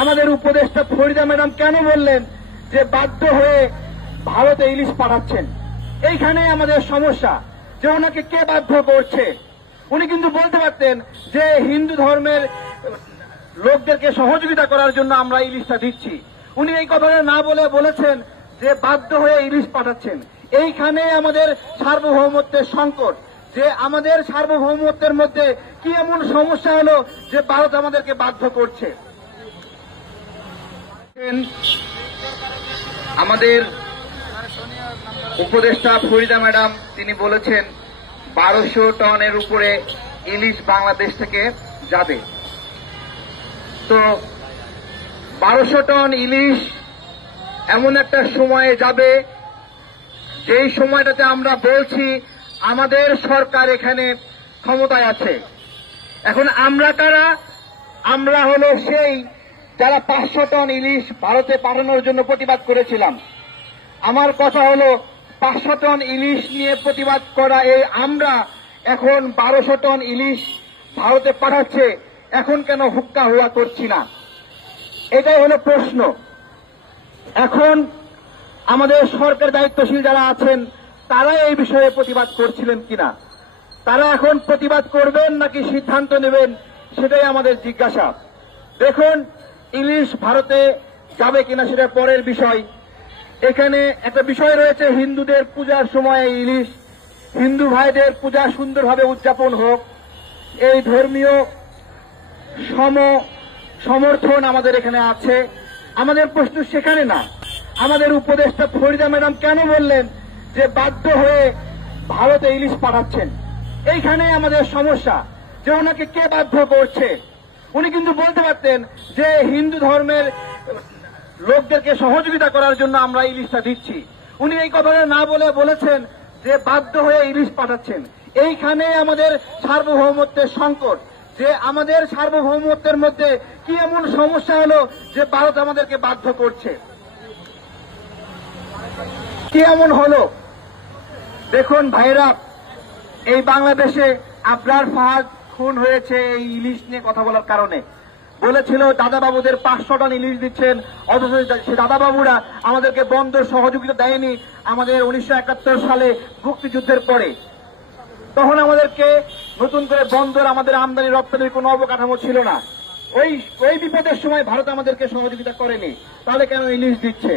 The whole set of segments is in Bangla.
আমাদের উপদেষ্টা ফরিদা ম্যাডাম কেন বললেন যে বাধ্য হয়ে ভারতে ইলিশ পাঠাচ্ছেন? এইখানে আমাদের সমস্যা যে ওনাকে কে বাধ্য করছে। উনি কিন্তু বলতে পারতেন যে হিন্দু ধর্মের লোকদেরকে সহযোগিতা করার জন্য আমরা ইলিশটা দিচ্ছি। উনি এই কথাটা না বলে বলেছেন যে বাধ্য হয়ে ইলিশ পাঠাচ্ছেন। এইখানে আমাদের সার্বভৌমত্বের সংকট, যে আমাদের সার্বভৌমত্বের মধ্যে কি এমন সমস্যা হলো যে ভারত আমাদেরকে বাধ্য করছে। আমাদের উপদেষ্টা ফরিদা ম্যাডাম তিনি বলেছেন 1200 টনের উপরে ইলিশ বাংলাদেশ থেকে যাবে। তো 1200 টন ইলিশ এমন একটা সময়ে যাবে যেই সময়টাতে আমরা বলছি আমাদের সরকার এখানে ক্ষমতায় আছে। এখন আমরা কারা? আমরা হলো সেই যারা 500 টন ইলিশ ভারতে পাঠানোর জন্য প্রতিবাদ করেছিলাম। আমার কথা হলো 500 টন ইলিশ নিয়ে প্রতিবাদ করা এই আমরা এখন 1200 টন ইলিশ ভারতে পাঠাচ্ছে, এখন কেন হুক্কা হুয়া করছি না? এটাই হলো প্রশ্ন। এখন আমাদের সরকার দায়িত্বশীল যারা আছেন তারা এই বিষয়ে প্রতিবাদ করছিলেন কিনা, তারা এখন প্রতিবাদ করবেন নাকি সিদ্ধান্ত নেবেন, সেটাই আমাদের জিজ্ঞাসা। দেখুন, ইলিশ ভারতে যাবে কিনা সেটা পরের বিষয়। এখানে একটা বিষয় রয়েছে, হিন্দুদের পূজার সময় ইলিশ, হিন্দু ভাইদের পূজা সুন্দরভাবে উদযাপন হোক, এই ধর্মীয় সমর্থন আমাদের এখানে আছে। আমাদের প্রশ্ন সেখানে না। আমাদের উপদেষ্টা ফরিদা ম্যাডাম কেন বললেন যে বাধ্য হয়ে ভারতে ইলিশ পাঠাচ্ছেন? এইখানে আমাদের সমস্যা যে ওনাকে কে বাধ্য করছে। উনি কিন্তু বলতে পারতেন যে হিন্দু ধর্মের লোকদেরকে সহযোগিতা করার জন্য আমরা ইলিশটা দিচ্ছি। উনি এই কথাটা না বলে বলেছেন যে বাধ্য হয়ে ইলিশ পাঠাচ্ছেন। এইখানে আমাদের সার্বভৌমত্বের সংকট, যে আমাদের সার্বভৌমত্বের মধ্যে কি এমন সমস্যা হলো যে ভারত আমাদেরকে বাধ্য করছে। কি এমন হলো? দেখুন ভাইরা, এই বাংলাদেশে আবরার ফাহাদ খুন হয়েছে এই ইলিশ নিয়ে কথা বলার কারণে। বলেছিল দাদাবাবুদের 500 টন ইলিশ দিচ্ছেন, অথচ সে দাদাবাবুরা আমাদেরকে বন্দর সহযোগিতা দেয়নি আমাদের 1971 সালে মুক্তিযুদ্ধের পরে। তখন আমাদেরকে নতুন করে বন্দর, আমাদের আমদানি রপ্তানির কোনো অবকাঠামো ছিল না। ওই বিপদের সময় ভারত আমাদেরকে সহযোগিতা করেনি, তাহলে কেন ইলিশ দিচ্ছে?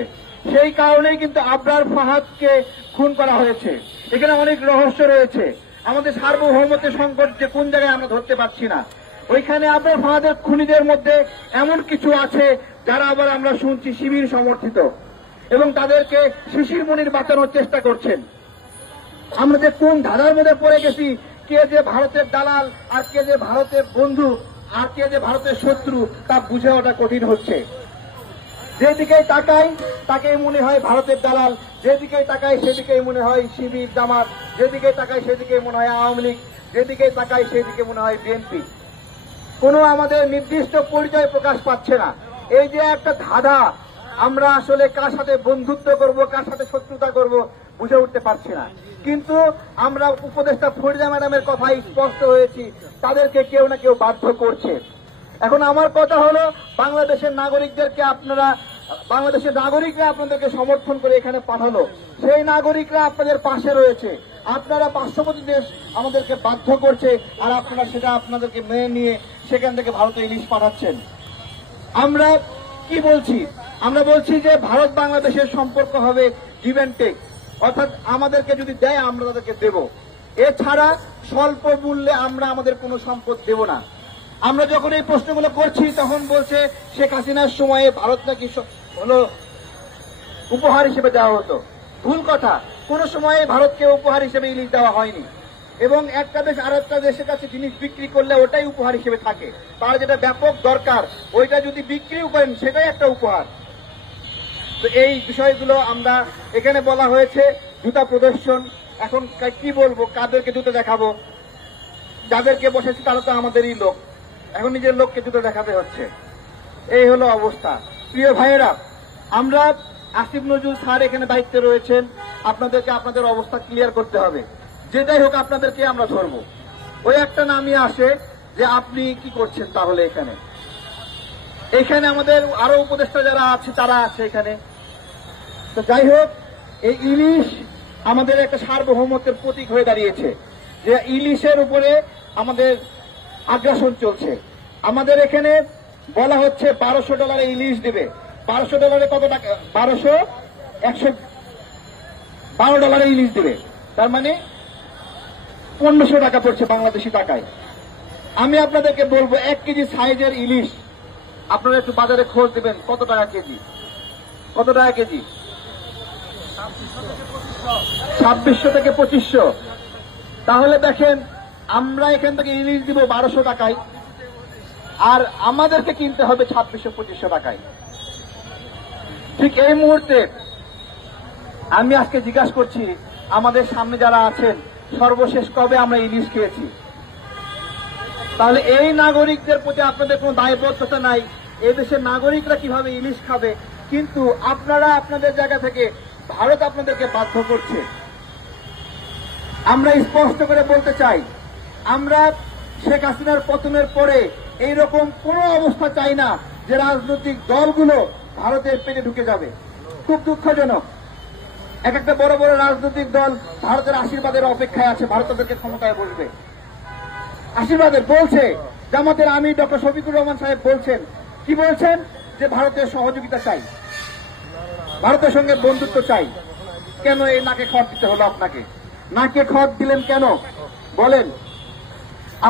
সেই কারণেই কিন্তু আবরার ফাহাদকে খুন করা হয়েছে। এখানে অনেক রহস্য রয়েছে। আমাদের সার্বভৌমত্বের সংকট যে কোন জায়গায় আমরা ধরতে পারছি না। ওইখানে আবরার ফাহাদের খুনিদের মধ্যে এমন কিছু আছে যারা আবার আমরা শুনছি শিবির সমর্থিত, এবং তাদেরকে শিশির মনির বাঁচানোর চেষ্টা করছেন। আমরা যে কোন ধাঁধার মধ্যে পড়ে গেছি, কে যে ভারতের দালাল আর কে যে ভারতের বন্ধু আর কে যে ভারতের শত্রু, তা বুঝে ওঠা কঠিন হচ্ছে। যেদিকেই তাকাই তাকেই মনে হয় ভারতের দালাল, যেদিকেই তাকাই সেদিকেই মনে হয় শিবির জামাত, যেদিকে তাকাই সেদিকেই মনে হয় আওয়ামী লীগ, যেদিকে তাকাই সেদিকে মনে হয় বিএনপি। কোনো আমাদের নির্দিষ্ট পরিচয় প্রকাশ পাচ্ছে না। এই যে একটা ধাঁধা, আমরা আসলে কার সাথে বন্ধুত্ব করব, কার সাথে শত্রুতা করব বুঝে উঠতে পারছি না। কিন্তু আমরা উপদেষ্টা ফরিদা ম্যাডামের কথাই স্পষ্ট হয়েছি, তাদেরকে কেউ না কেউ বাধ্য করছে। এখন আমার কথা হলো, বাংলাদেশের নাগরিকরা আপনাদেরকে সমর্থন করে এখানে পাঠালো, সেই নাগরিকরা আপনাদের পাশে রয়েছে। আপনারা পার্শ্ববর্তী দেশ আমাদেরকে বাধ্য করছে, আর আপনারা সেটা আপনাদেরকে মেনে নিয়ে সেখান থেকে ভারতে ইলিশ পাঠাচ্ছেন। আমরা কি বলছি? আমরা বলছি যে ভারত বাংলাদেশের সম্পর্ক হবে গিভ অ্যান্ড টেক, অর্থাৎ আমাদেরকে যদি দেয় আমরা তাদেরকে দেব। এছাড়া স্বল্প মূল্যে আমরা আমাদের কোনো সম্পদ দেব না। আমরা যখন এই প্রশ্নগুলো করছি তখন বলছে শেখ হাসিনার সময়ে ভারত নাকি হলো উপহার হিসেবে দেওয়া হতো। ভুল কথা, কোন সময়ে ভারতকে উপহার হিসেবে ইলিশ দেওয়া হয়নি। এবং একটা দেশ আর একটা দেশের কাছে জিনিস বিক্রি করলে ওটাই উপহার হিসেবে থাকে। তার যেটা ব্যাপক দরকার ওইটা যদি বিক্রিও করেন সেটাই একটা উপহার। তো এই বিষয়গুলো আমরা এখানে বলা হয়েছে। জুতা প্রদর্শন, এখন কি বলবো, কাদেরকে জুতো দেখাবো? যাদেরকে বসেছি তারা তো আমাদেরই লোক, এখন নিজের লোককে জুতো দেখাতে হচ্ছে। এই হলো অবস্থা। প্রিয় ভাইয়েরা, আমরা আসিফ নজরুল স্যার এখানে দায়িত্বে রয়েছেন, আপনাদেরকে আপনাদের অবস্থা ক্লিয়ার করতে হবে। যেটাই হোক আপনাদেরকে আমরা ধরবো। ওই একটা নামই আসে যে আপনি কি করছেন তাহলে এখানে। এখানে আমাদের আরো উপদেষ্টা যারা আছে তারা আছে এখানে। তো যাই হোক, এই ইলিশ আমাদের একটা সার্বভৌমত্বের প্রতীক হয়ে দাঁড়িয়েছে, যে ইলিশের উপরে আমাদের আগ্রাসন চলছে। আমাদের এখানে বলা হচ্ছে $1200 ইলিশ দেবে। $1200 কত টাকা? 112 ইলিশ দেবে, তার মানে 1500 টাকা পড়ছে বাংলাদেশি টাকায়। আমি আপনাদেরকে বলবো 1 কেজি সাইজের ইলিশ আপনারা একটু বাজারে খোঁজ দেবেন কত টাকা কেজি। কত টাকা কেজি? 2600 থেকে 2500। তাহলে দেখেন, আমরা এখান থেকে ইলিশ দিব 1200 টাকায়, আর আমাদেরকে কিনতে হবে 2600-2500 টাকায়। ঠিক এই মুহূর্তে আমি আজকে জিজ্ঞাসা করছি আমাদের সামনে যারা আছেন, সর্বশেষ কবে আমরা ইলিশ খেয়েছি? তাহলে এই নাগরিকদের প্রতি আপনাদের কোনো দায়বদ্ধতা নাই। এই দেশের নাগরিকরা কিভাবে ইলিশ খাবে, কিন্তু আপনারা আপনাদের জায়গা থেকে ভারত আপনাদেরকে বাধ্য করছে। আমরা স্পষ্ট করে বলতে চাই, আমরা শেখ হাসিনার পতনের পরে এইরকম কোনো অবস্থা চাই না যে রাজনৈতিক দলগুলো ভারতের পেটে ঢুকে যাবে। খুব দুঃখজনক, এক একটা বড় বড় রাজনৈতিক দল ভারতের আশীর্বাদের অপেক্ষায় আছে, ভারত তাদেরকে ক্ষমতায় বসবে। আশীর্বাদের বলছে, জামাতের আমির ডক্টর শফিকুর রহমান সাহেব বলছেন, কি বলছেন? যে ভারতের সহযোগিতা চাই, ভারতের সঙ্গে বন্ধুত্ব চাই। কেন এই নাকে খত দিতে হলো আপনাকে? নাকে খত দিলেন কেন বলেন?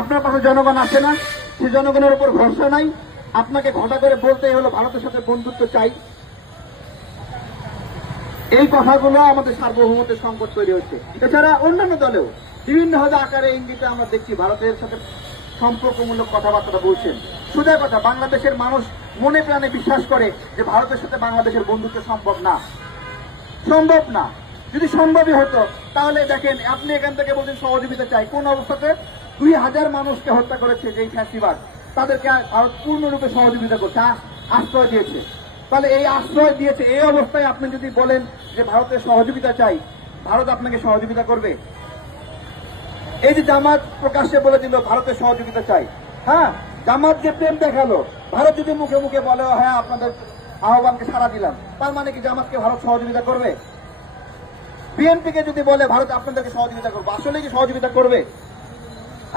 আপনার পাশে জনগণ আসে না? সে জনগণের উপর ভরসা নাই, আপনাকে ঘটা করে বলতেই হলো ভারতের সাথে বন্ধুত্ব চাই। এই কথাগুলো আমাদের সার্বভৌমত্বের সংকট তৈরি হচ্ছে। এছাড়া অন্যান্য দলেও বিভিন্নভাবে আকারে ইঙ্গিতে আমরা দেখছি ভারতের সাথে সম্পর্কমূলক কথাবার্তা বলছেন। সোজা কথা, বাংলাদেশের মানুষ মনে প্রাণে বিশ্বাস করে যে ভারতের সাথে বাংলাদেশের বন্ধুত্ব সম্ভব না। সম্ভব না। যদি সম্ভবই হতো তাহলে দেখেন, আপনি এখান থেকে বলছেন সহযোগিতা চাই, কোন অবস্থাতে? 2000 মানুষকে হত্যা করেছে যেই ফ্যাসিবাদ, তাদেরকে ভারত পূর্ণরূপে সহযোগিতা করছে, আশ্রয় দিয়েছে। তাহলে এই আশ্রয় দিয়েছে, এই অবস্থায় আপনি যদি বলেন যে ভারতের সহযোগিতা চাই, ভারত আপনাকে সহযোগিতা করবে? এই যে জামাত প্রকাশ্যে বলে দিল ভারতের সহযোগিতা চাই, হ্যাঁ, জামাত যে প্রেম দেখালো, ভারত যদি মুখে মুখে বলে হ্যাঁ আপনাদের আহ্বানকে সাড়া দিলাম, তার মানে কি জামাতকে ভারত সহযোগিতা করবে? বিএনপিকে যদি বলে ভারত আপনাদেরকে সহযোগিতা করবে, আসলে কি সহযোগিতা করবে?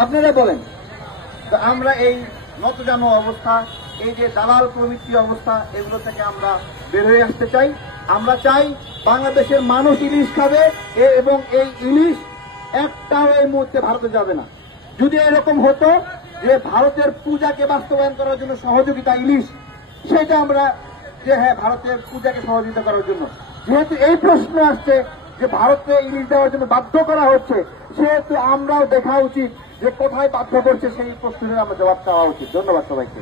আপনারা বলেন। তো আমরা এই নতজানু অবস্থা, এই যে দালাল প্রবৃত্তি অবস্থা, এগুলো থেকে আমরা বের হয়ে আসতে চাই। আমরা চাই বাংলাদেশের মানুষ ইলিশ খাবে, এবং এই ইলিশ একটাও এই মুহূর্তে ভারতে যাবে না। যদি এরকম হতো যে ভারতের পূজাকে বাস্তবায়ন করার জন্য সহযোগিতা ইলিশ, সেটা আমরা যে হ্যাঁ ভারতের পূজাকে সহযোগিতা করার জন্য, যেহেতু এই প্রশ্ন আসছে যে ভারতে ইলিশ দেওয়ার জন্য বাধ্য করা হচ্ছে, সেহেতু আমরাও দেখা উচিত যে কোথায় বাধ্য করছে, সেই প্রশ্নের আমরা জবাব চাওয়া উচিত। ধন্যবাদ সবাইকে।